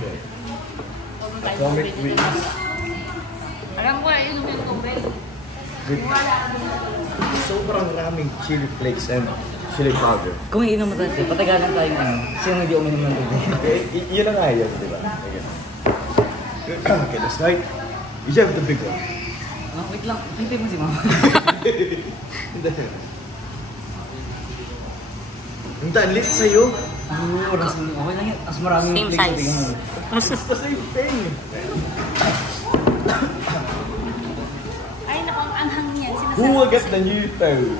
Okay. Atomic Wings. Alam ko na yun yung tubig. Sobrang raming chili flakes and chili powder. Kung iinom mo tayo, patagalan tayo ng sino hindi uminom ng tubig. Yun ang ayos, di ba? Okay, let's start. You have the big one. Oh, wait lang, hintay mo si mama. Ang talit sa'yo. Oo, okay lang yun. As maraming Same flakes, size. It's the same thing. Ay, naku, ang anghang niyan. Who will get the new phone?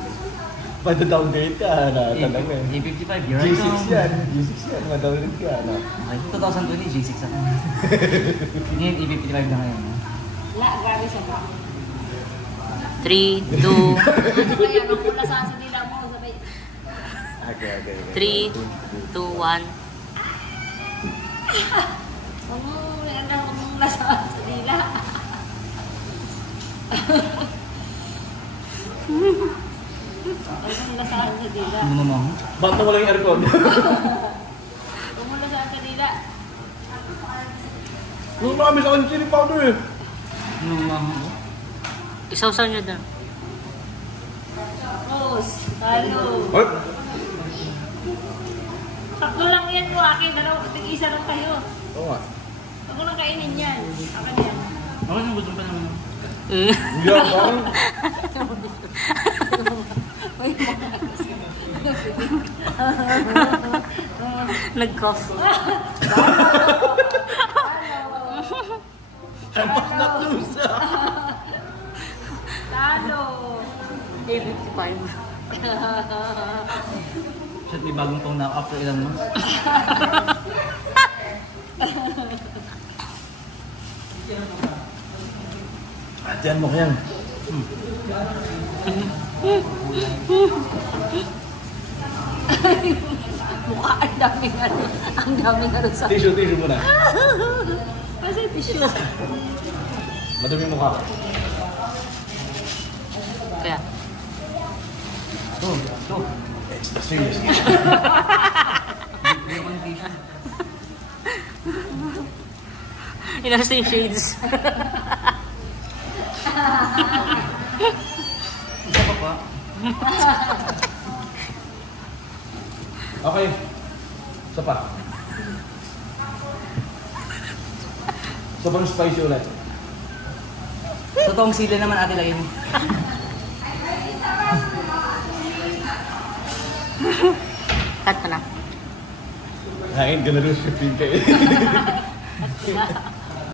Madadowngrade ka na. Tanong eh. A55, you're G6 yan. G6 yan. Madadowngrade ka na. Okay, 2020, G6 ako. Ngayon, A55 na ngayon. La, grabe siya ba? 3, 2, kaya nung mula sa nila mo, sabay. Okay. 3, 2, 1. Naganda ko mula sa nila. Mula sa nila. Ano naman? Ba't na walang aircon? Mula sa nila. Yung marami sa akin chili powder eh. Ano naman? Isaw-saw nyo doon. Rose, halo. What? Tatlo lang yan mo, akin. Dalawa, tig-isa lang kayo. Oo nga. Huwag ko lang kainin yan. Akin yan. Okay, gusto pa naman. Hindi ako. Nag-cough. Tapos na tusa. Talo. A55. Shit, may bagong phone na ako after ilan months. Atiyan mo kayang. Mukha, ang daming ano. Ang daming ano sa... Tissue muna. Kasi tissue. Madumi mukha ka. Kaya. Ito. It's the serious. Inasta yung shades. Isa pa pa. Okay. Isa pa. Sobrang spicy ulit. Totoong sila naman ate lagay mo. Cut ko na. Kain ka na rin 15K.